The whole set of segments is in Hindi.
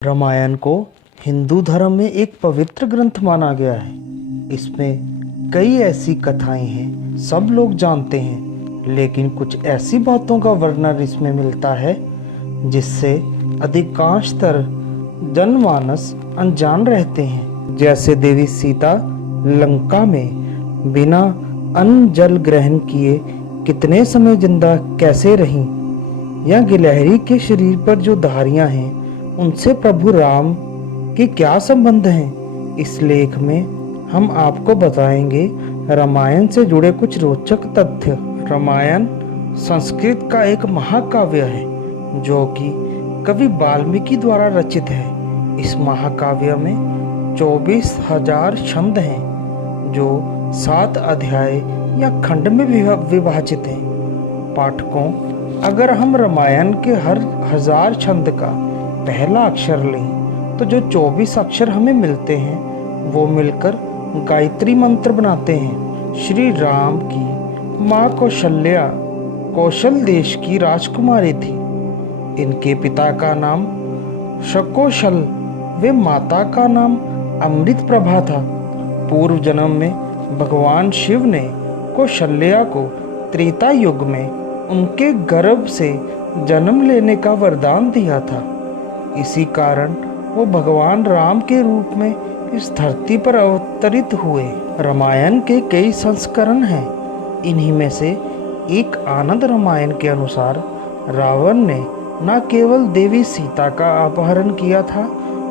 रामायण को हिंदू धर्म में एक पवित्र ग्रंथ माना गया है। इसमें कई ऐसी कथाएं हैं सब लोग जानते हैं, लेकिन कुछ ऐसी बातों का वर्णन इसमें मिलता है जिससे अधिकांशतर जनमानस अनजान रहते हैं। जैसे देवी सीता लंका में बिना अन्न जल ग्रहण किए कितने समय जिंदा कैसे रहीं, या गिलहरी के शरीर पर जो धारियां हैं उनसे प्रभु राम के क्या संबंध हैं। इस लेख में हम आपको बताएंगे रामायण से जुड़े कुछ रोचक तथ्य। रामायण संस्कृत का एक महाकाव्य है जो कि कवि वाल्मीकि द्वारा रचित है। इस महाकाव्य में 24,000 छंद हैं जो 7 अध्याय या खंड में विभाजित हैं। पाठकों, अगर हम रामायण के हर 1000 छंद का पहला अक्षर लें तो जो 24 अक्षर हमें मिलते हैं वो मिलकर गायत्री मंत्र बनाते हैं। श्री राम की माँ कौशल्या कौशल देश की राजकुमारी थी। इनके पिता का नाम शकौशल व माता का नाम अमृत प्रभा था। पूर्व जन्म में भगवान शिव ने कौशल्या को त्रेता युग में उनके गर्भ से जन्म लेने का वरदान दिया था। इसी कारण वो भगवान राम के रूप में इस धरती पर अवतरित हुए। रामायण के कई संस्करण हैं। इन्हीं में से एक आनंद रामायण के अनुसार रावण ने न केवल देवी सीता का अपहरण किया था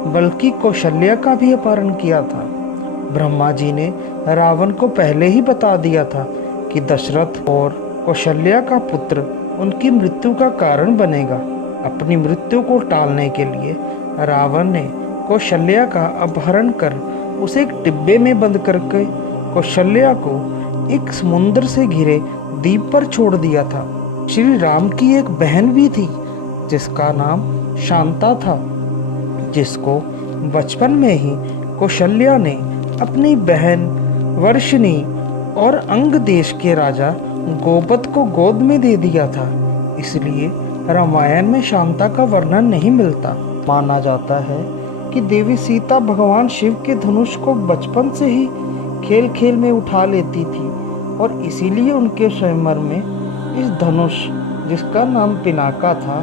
बल्कि कौशल्या का भी अपहरण किया था। ब्रह्मा जी ने रावण को पहले ही बता दिया था कि दशरथ और कौशल्या का पुत्र उनकी मृत्यु का कारण बनेगा। अपनी मृत्यु को टालने के लिए रावण ने कौशल्या का अपहरण कर उसे एक डिब्बे में बंद करके कौशल्या को एक समुद्र से घिरे द्वीप पर छोड़ दिया था। श्री राम की एक बहन भी थी जिसका नाम शांता था, जिसको बचपन में ही कौशल्या ने अपनी बहन वर्षिणी और अंग देश के राजा गोपद को गोद में दे दिया था। इसलिए रामायण में शांता का वर्णन नहीं मिलता। माना जाता है कि देवी सीता भगवान शिव के धनुष को बचपन से ही खेल खेल में उठा लेती थी और इसीलिए उनके स्वयंवर में इस धनुष, जिसका नाम पिनाका था,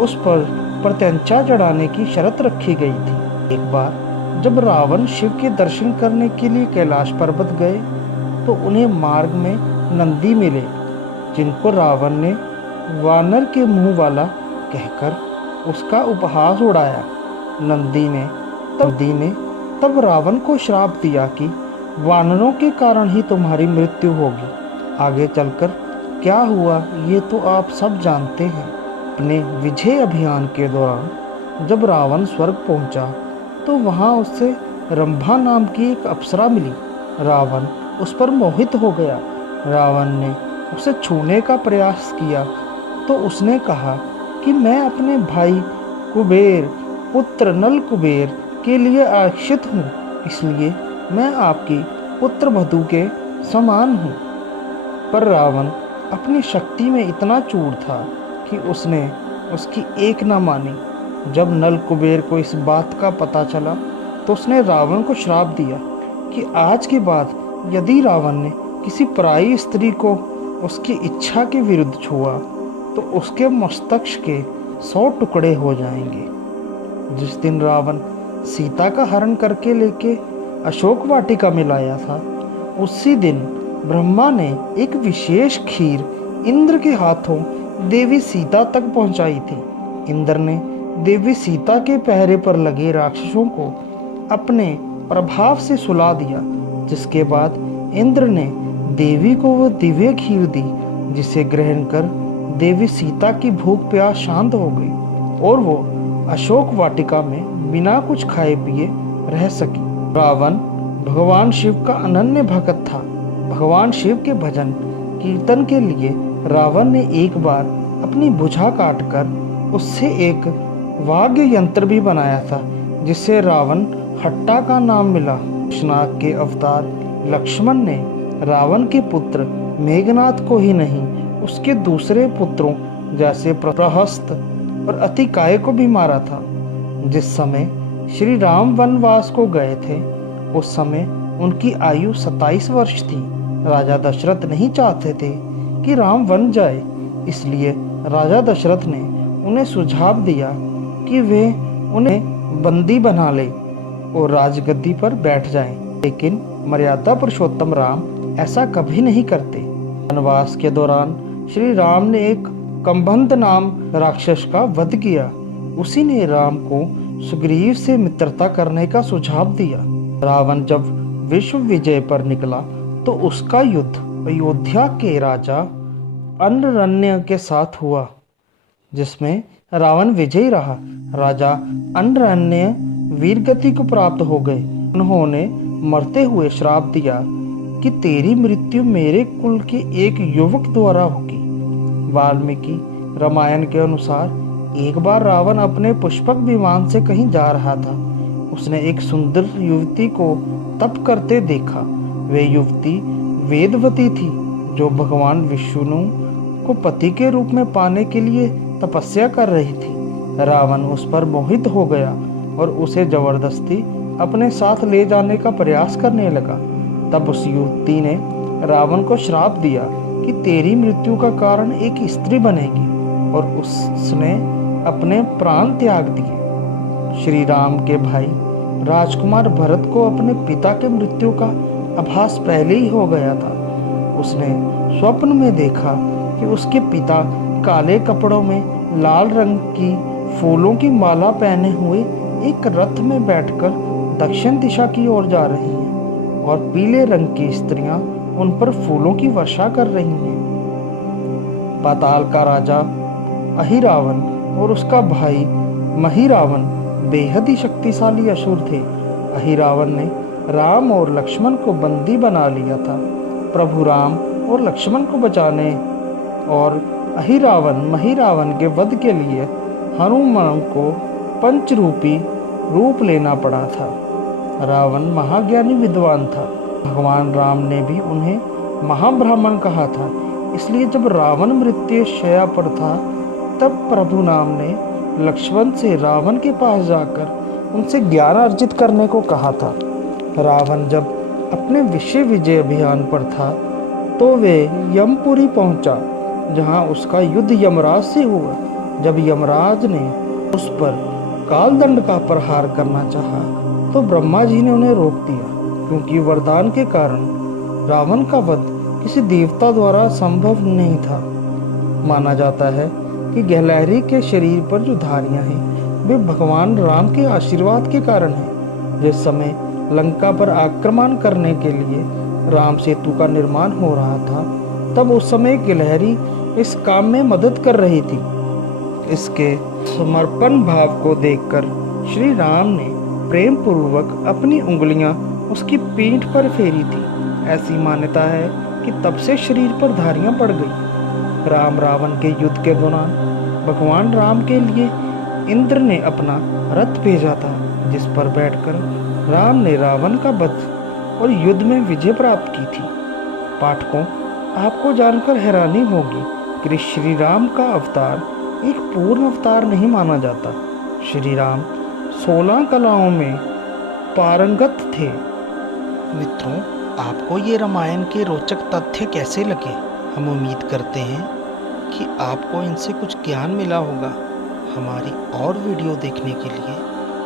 उस पर प्रत्यंचा चढ़ाने की शर्त रखी गई थी। एक बार जब रावण शिव के दर्शन करने के लिए कैलाश पर्वत गए तो उन्हें मार्ग में नंदी मिले, जिनको रावण ने वानर के मुंह वाला कहकर उसका उपहास उड़ाया। नंदी ने तब रावण को श्राप दिया कि वानरों के कारण ही तुम्हारी मृत्यु होगी। आगे चलकर क्या हुआ ये तो आप सब जानते हैं। अपने विजय अभियान के दौरान जब रावण स्वर्ग पहुंचा तो वहां उससे रंभा नाम की एक अप्सरा मिली। रावण उस पर मोहित हो गया। रावण ने उसे छूने का प्रयास किया तो उसने कहा कि मैं अपने भाई कुबेर पुत्र नल कुबेर के लिए आरक्षित हूँ, इसलिए मैं आपकी पुत्र वधू के समान हूँ। पर रावण अपनी शक्ति में इतना चूर था कि उसने उसकी एक ना मानी। जब नल कुबेर को इस बात का पता चला तो उसने रावण को श्राप दिया कि आज के बाद यदि रावण ने किसी पराई स्त्री को उसकी इच्छा के विरुद्ध छुआ तो उसके मस्तक के 100 टुकड़े हो जाएंगे। जिस दिन रावण सीता का हरण करके लेके अशोक वाटिका में लाया था, उसी दिन ब्रह्मा ने एक विशेष खीर इंद्र के हाथों देवी सीता तक पहुंचाई थी। इंद्र ने देवी सीता के पहरे पर लगे राक्षसों को अपने प्रभाव से सुला दिया, जिसके बाद इंद्र ने देवी को वो दिव्य खीर दी जिसे ग्रहण कर देवी सीता की भूख प्यास शांत हो गई और वो अशोक वाटिका में बिना कुछ खाए पिए रह सकी। रावण भगवान शिव का अनन्य भक्त था। भगवान शिव के भजन कीर्तन के लिए रावण ने एक बार अपनी भुजा काटकर उससे एक वाद्य यंत्र भी बनाया था, जिससे रावण हट्टा का नाम मिला। कृष्णाग के अवतार लक्ष्मण ने रावण के पुत्र मेघनाथ को ही नहीं उसके दूसरे पुत्रों जैसे प्रहस्त और अतिकाय को भी मारा था। जिस समय श्री राम वनवास को गए थे उस समय उनकी आयु 27 वर्ष थी। राजा दशरथ नहीं चाहते थे कि राम वन जाए, इसलिए राजा दशरथ ने उन्हें सुझाव दिया कि वे उन्हें बंदी बना ले और राजगद्दी पर बैठ जाएं। लेकिन मर्यादा पुरुषोत्तम राम ऐसा कभी नहीं करते। वनवास के दौरान श्री राम ने एक कंबंध नाम राक्षस का वध किया। उसी ने राम को सुग्रीव से मित्रता करने का सुझाव दिया। रावण जब विश्व विजय पर निकला तो उसका युद्ध अयोध्या के राजा अनरण्य के साथ हुआ, जिसमें रावण विजयी रहा। राजा अनरण्य वीरगति को प्राप्त हो गए। उन्होंने मरते हुए श्राप दिया कि तेरी मृत्यु मेरे कुल के एक युवक द्वारा होगी। वाल्मीकि रामायण के अनुसार एक बार रावण अपने पुष्पक विमान से कहीं जा रहा था। उसने एक सुंदर युवती को तप करते देखा। वे युवती वेदवती थी, जो भगवान विष्णु को पति के रूप में पाने के लिए तपस्या कर रही थी। रावण उस पर मोहित हो गया और उसे जबरदस्ती अपने साथ ले जाने का प्रयास करने लगा। तब उस युवती ने रावण को श्राप दिया कि तेरी मृत्यु का कारण एक स्त्री बनेगी, और उसने अपने प्राण त्याग दिए। श्री राम के भाई राजकुमार भरत को अपने पिता के मृत्यु का आभास पहले ही हो गया था। उसने स्वप्न में देखा कि उसके पिता काले कपड़ों में लाल रंग की फूलों की माला पहने हुए एक रथ में बैठकर दक्षिण दिशा की ओर जा रही हैं और पीले रंग की स्त्रियां उन पर फूलों की वर्षा कर रही हैं। पाताल का राजा अहिरावण और उसका भाई महिरावण बेहद ही शक्तिशाली असुर थे। अहिरावण ने राम और लक्ष्मण को बंदी बना लिया था। प्रभु राम और लक्ष्मण को बचाने और अहिरावण महिरावण के वध के लिए हनुमान को पंचरूपी रूप लेना पड़ा था। रावण महाज्ञानी विद्वान था। भगवान राम ने भी उन्हें महाब्राह्मण कहा था। इसलिए जब रावण मृत्यु शैया पर था तब प्रभु राम ने लक्ष्मण से रावण के पास जाकर उनसे ज्ञान अर्जित करने को कहा था। रावण जब अपने विश्व विजय अभियान पर था तो वे यमपुरी पहुंचा, जहां उसका युद्ध यमराज से हुआ। जब यमराज ने उस पर कालदंड का प्रहार करना चाहा तो ब्रह्मा जी ने उन्हें रोक दिया, क्योंकि वरदान के कारण रावण का वध किसी देवता द्वारा संभव नहीं था। माना जाता है कि गिलहरी के शरीर पर जो धारियां हैं वे भगवान राम के आशीर्वाद के कारण हैं। जिस समय लंका पर आक्रमण करने के लिए राम सेतु का निर्माण हो रहा था तब उस समय गिलहरी इस काम में मदद कर रही थी। इसके समर्पण भाव को देखकर श्री राम ने प्रेम पूर्वक अपनी उंगलियां उसकी पीठ पर फेरी थी। ऐसी मान्यता है कि तब से शरीर पर धारियां पड़ गई। राम रावण के युद्ध के दौरान भगवान राम के लिए इंद्र ने अपना रथ भेजा था, जिस पर बैठकर राम ने रावण का वध और युद्ध में विजय प्राप्त की थी। पाठकों, आपको जानकर हैरानी होगी कि श्री राम का अवतार एक पूर्ण अवतार नहीं माना जाता। श्री राम 16 कलाओं में पारंगत थे। मित्रों, आपको ये रामायण के रोचक तथ्य कैसे लगे? हम उम्मीद करते हैं कि आपको इनसे कुछ ज्ञान मिला होगा। हमारी और वीडियो देखने के लिए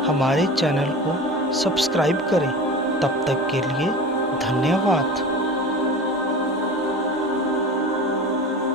हमारे चैनल को सब्सक्राइब करें। तब तक के लिए धन्यवाद।